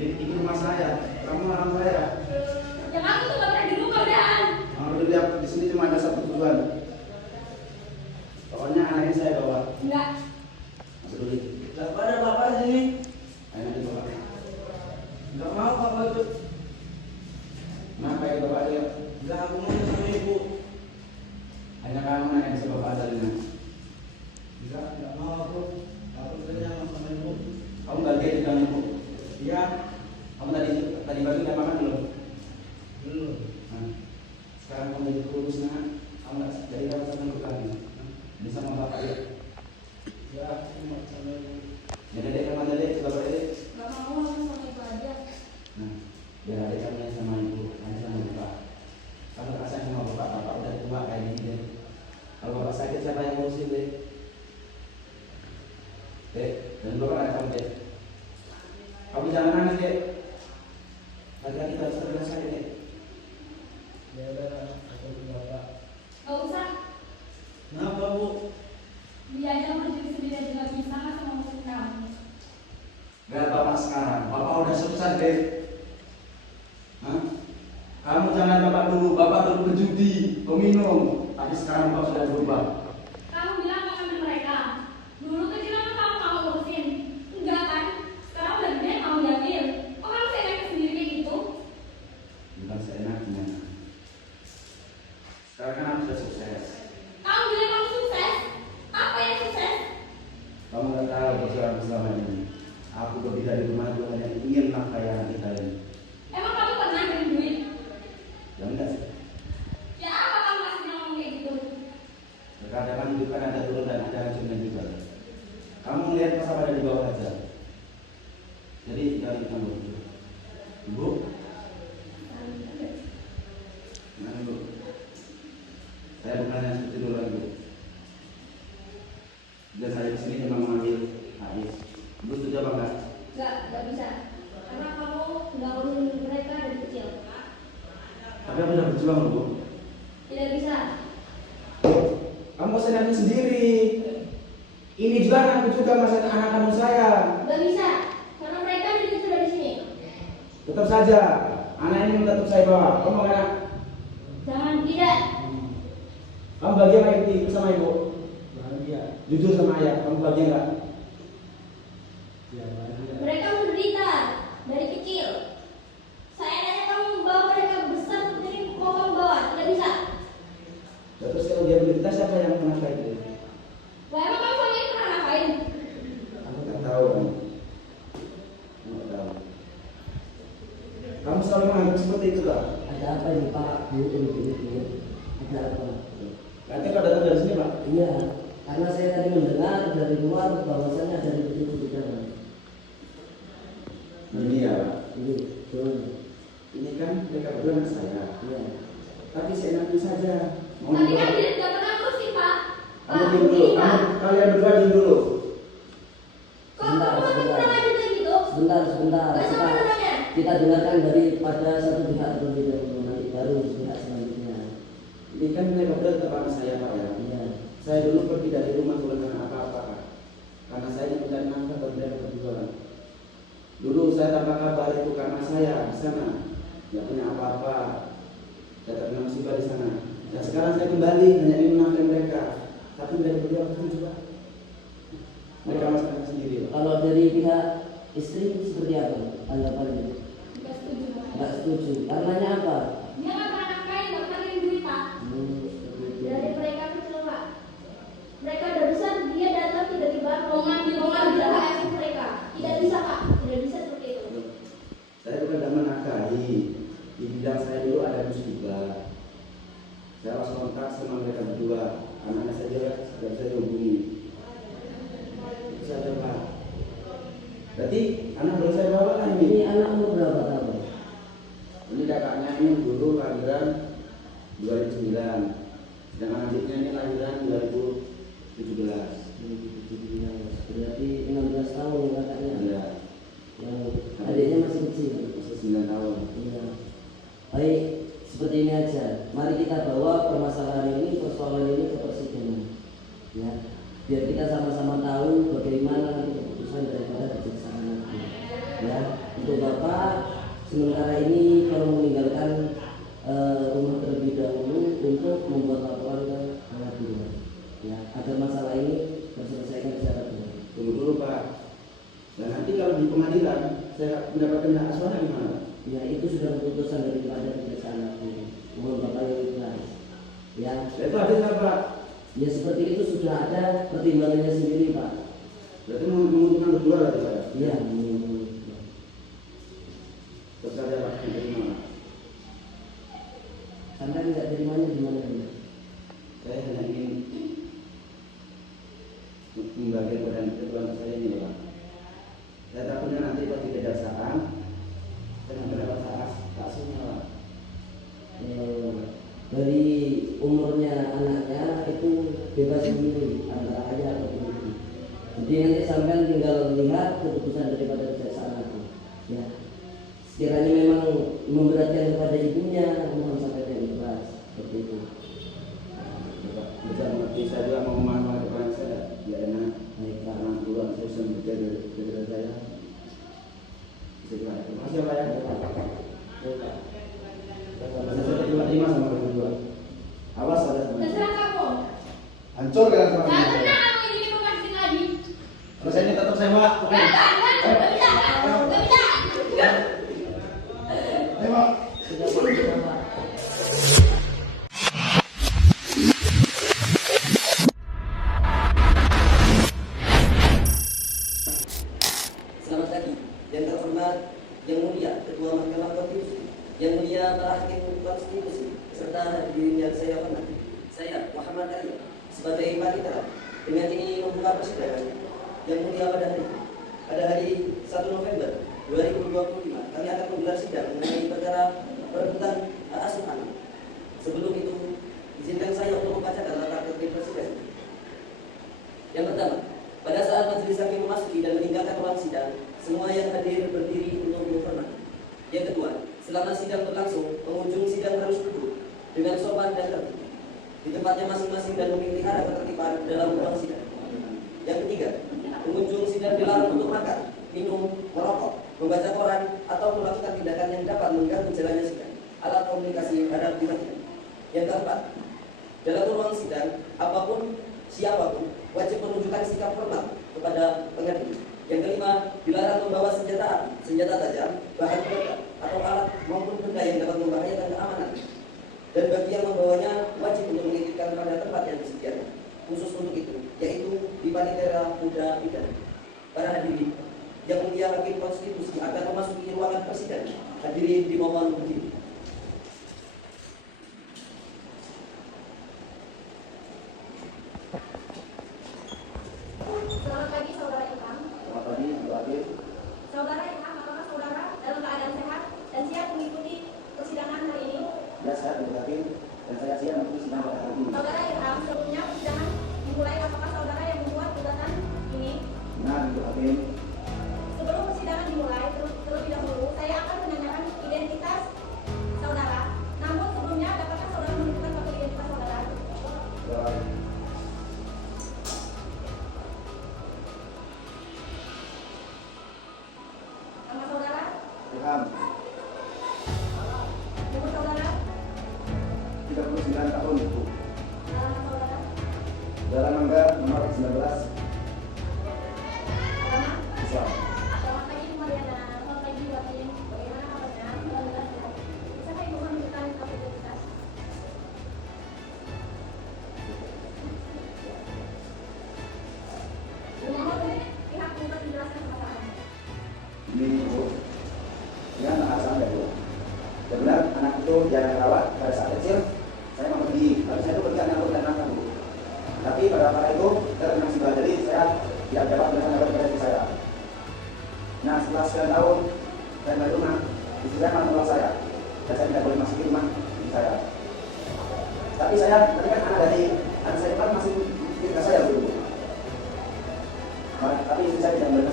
Ini rumah saya, kamu orang saya. Ya kamu tuh gak pernah di rumah Dan. Kamu lihat di sini cuma ada satu tujuan. Pokoknya anak ini saya bawa. Enggak. Masuk dulu. Gak ada bapak di sini. Ayo nanti bawa. Gak mau bapak itu. Kenapa ya bapak dia? Gak aku mau sama ibu. Hanya kamu yang bisa bapak adalnya. Gak mau aku. Aku kerja sama ibu. Kamu bagian di dalam ibu. Iya. Kamu tadi pagi udah makan belum? Belum. Nah, sekarang kamu jadi kurusnya, kamu nggak jadi dapat sama lagi. Ini sama bapak ya. Ya aku mau sama ibu. Ya dedek sama dedek, bapak dedek. Gak mau aku sama ibu aja. Nah, biar adik kamu yang sama ibu, kamu sama bapak. Kamu rasain sama bapak udah tua kayak gini deh. Kalau bapak sakit siapa yang ngurusin deh? Dek, dan bapak ada kamu dek. Kamu jangan nangis dek. Lagi-lagi kita harus terbiasa dek. Ya udah aku ke bapak. Gak usah. Kenapa bu? Dia aja mau jadi sendiri aja gak bisa kan sama ngomongin kamu. Lihat bapak sekarang, bapak udah sukses deh. Hah? Kamu jangan bapak dulu berjudi, peminum. Tapi sekarang bapak sudah berubah. Kamu bilang mau ngambil mereka. Dulu kecil kan kamu mau ngurusin. Enggak kan? Sekarang udah gede mau diambil. Kok kamu seenaknya sendiri kayak gitu? Bukan seenaknya. Sekarang kan aku sudah sukses. Kamu bilang kamu sukses. Apa yang sukses? Kamu nggak tahu persoalan selama ini. Aku pergi dari rumah itu hanya ingin nafkahi anak kita ini. Emang kamu pernah beri duit? Ya enggak sih. Ya apa kamu masih ngomong kayak gitu? Terkadang hidup kan ada turun dan ada hancurnya juga. Kamu melihat masa pada di bawah aja. Jadi jangan kita begitu. Ibu, nah ibu, saya bukan yang seperti dulu lagi. Dan saya di sini cuma mengambil habis. Ibu setuju apa enggak? Enggak bisa. Karena kamu nggak ngurusin mereka dari kecil. Tapi aku sudah berjuang loh, Bu. Tidak bisa. Kamu senangnya sendiri. Ini juga anakku juga masa anak kamu saya. Nggak bisa. Karena mereka juga sudah di sini. Tetap saja, anak ini tetap saya bawa. Kamu mau anak? Jangan tidak. Kamu bahagia nggak ikut sama ibu? Bahagia. Jujur sama ayah, kamu bahagia nggak? Ya bahagia. Mereka menderita dari kecil. Saya nanya kamu membawa mereka besar jadi mau kamu bawa, tidak bisa. Ya, terus kalau dia menderita siapa yang menafkahi itu? Wah emang kamu soalnya pernah ngapain? Aku nggak tahu. Aku nggak tahu. Kamu selalu menganggap seperti itu tak? Ada apa ini Pak? Bu. Ada apa? Nanti kalau datang dari sini Pak. Iya, karena saya tadi mendengar dari luar bahwasannya ada ribut di dalam. Ini ya Pak. Ini, betul. Ini kan mereka berdua anak saya. Iya. Tapi seenaknya saja. Mau Tapi dibawa. kan dia nggak pernah ngurusin Pak. Kamu diam dulu. Kalian berdua diam dulu. Kok kamu masih kurang aja kayak gitu? Sebentar. Nggak sama namanya. Kita dengarkan daripada satu pihak terlebih dahulu, nanti baru pihak selanjutnya. Ini kan mereka berdua tetap anak saya Pak ya. Iya. Saya dulu pergi dari rumah bukan karena apa-apa Pak. Karena saya ingin mencari nafkah dan mereka berjualan. Dulu saya tanpa kabar itu karena saya di sana tidak punya apa-apa, tidak punya musibah di sana. Dan sekarang saya kembali hanya ingin menafkahi mereka, tapi mereka berdua setuju Pak. Mereka masakan sendiri Pak. Kalau dari pihak istri seperti apa tanggapannya? Nggak setuju. Nggak setuju. Karenanya apa? Dia nggak pernah nafkahin, nggak pernah ngirim duit Pak. Seperti itu. Dari mereka kecil Pak. Mereka udah besar, dia datang tiba-tiba mau ngambil HF mereka. Tidak bisa Pak, tidak bisa seperti itu. Saya bukan tidak menafkahi. Di bidang saya dulu ada musibah. Saya harus kontak sama mereka berdua. Anak-anak saja sudah saya hubungi. Itu saja Pak. Berarti anak baru saya bawa kan Ini ini. anakmu berapa tahun? Ini kakaknya ini dulu lahiran 2009. Sedangkan adiknya ini lahiran 2017. Berarti 16 tahun ya kakaknya. Iya. Yang adiknya masih kecil. Masih 9 tahun. Iya. Baik, seperti ini aja. Mari kita bawa permasalahan ini, persoalan ini ke persidangan. Ya, biar kita sama-sama tahu bagaimana nanti keputusan daripada kejaksaan nanti. Ya, untuk Bapak dulu Pak. Dan nanti kalau di pengadilan saya mendapatkan hak asuhnya gimana Pak? Ya itu sudah keputusan daripada kejaksaan agung. Mohon Bapak yang ikhlas. Ya, Ya, itu adil nggak Pak? ya seperti itu sudah ada pertimbangannya sendiri Pak. Berarti menguntungkan berdua lah Pak. Iya. Terus saya Pak, gimana? Sampai tidak terimanya gimana ini? Saya hanya ingin membagi kebutuhan saya ini Pak. Saya takutnya nanti pas di kejaksaan saya nggak mendapat hak asuhnya Pak. Dari umurnya anaknya itu bebas memilih antara ayah atau ibu. Jadi nanti sampai tinggal lihat keputusan daripada kejaksaan agung. Ya, sekiranya memang memberatkan kepada ibunya, mohon sampaikan ikhlas seperti itu. Bisa mengerti, saya juga mau memahami kepada saya, ya enak. Baik Pak. Karena duluan saya sudah menjaga saya. Terima kasih Pak ya. Saya terima sama kalian berdua. Awas ada sama. Terserah kamu. Hancur kan sama Jangan ini. pernah kamu ini pemancing lagi. Kalau saya ini tetap saya Pak. Oke. Nggak bisa. Ayo Pak. Sudah Pak. Selamat pagi, yang terhormat, yang mulia Ketua Mahkamah Konstitusi, yang mulia para hakim konstitusi, serta hadirin yang saya hormati. Saya Muhammad Ali sebagai panitera dengan ini membuka persidangan yang mulia pada hari 1 November 2025 kami akan menggelar sidang mengenai perkara perebutan hak asuh anak. Sebelum itu, izinkan saya untuk membacakan latar tertib persidangan. Yang pertama, pada saat majelis hakim memasuki dan meninggalkan ruang sidang, semua yang hadir berdiri untuk menghormati. Yang kedua, selama sidang berlangsung, pengunjung sidang harus duduk dengan sopan dan tertib di tempatnya masing-masing dan memelihara ketertiban dalam ruang sidang. Yang ketiga, pengunjung sidang dilarang untuk makan, minum, merokok, membaca koran, atau melakukan tindakan yang dapat mengganggu jalannya sidang. Alat komunikasi harap dimatikan. Yang keempat, dalam ruang sidang, apapun, siapapun, wajib menunjukkan sikap hormat kepada pengadil. Yang kelima, dilarang membawa senjata tajam, bahan peledak, atau alat maupun benda yang dapat membahayakan keamanan. Dan bagi yang membawanya, wajib untuk menitipkan pada tempat yang disediakan. Khusus untuk itu, yaitu di Panitera Muda Pidana. Para hadirin, yang mulia hakim konstitusi akan memasuki ruangan persidangan. Hadirin dimohon berdiri. Selamat pagi saudara Ilham. Selamat pagi, Bu Hakim. Saudara Ilham, apakah saudara dalam keadaan sehat dan siap mengikuti persidangan hari ini? Ya, saya Bu Hakim dan saya siap untuk sidang pada hari ini. Saudara Ilham, sebelumnya persidangan dimulai, apakah saudara yang membuat gugatan ini? Benar, Bu Hakim. Sebelum persidangan dimulai, terlebih dahulu saya akan menanyakan identitas saudara. Namun sebelumnya, dapatkah saudara menunjukkan kartu identitas saudara? Ya. Nama saudara? Ilham, Umur saudara? 39 tahun Bu. Alamat saudara? Jalan Mangga nomor 19 Alamat? Islam. Selamat pagi Bu Mariana. Selamat pagi Bu Hakim. Bagaimana kabarnya? Alhamdulillah sehat. Bisakah Ibu menunjukkan kartu identitas? Mohon pihak penuntut menjelaskan permasalahan. Ini Bu, dengan alasan dari Bu. Ya benar, anak itu jarang rawat pada saat kecil. Saya mau pergi, lalu saya itu pergi nganggur dan makan Bu. Tapi pada kala itu terkena musibah, jadi saya tidak dapat menekan dari saya. Nah, setelah sekian tahun saya balik rumah, istri saya malah menolak saya, dan saya tidak boleh masuk ke rumah istri saya. Tapi saya, tadi kan anak saya kan masih ketika saya dulu. Tapi istri saya tidak boleh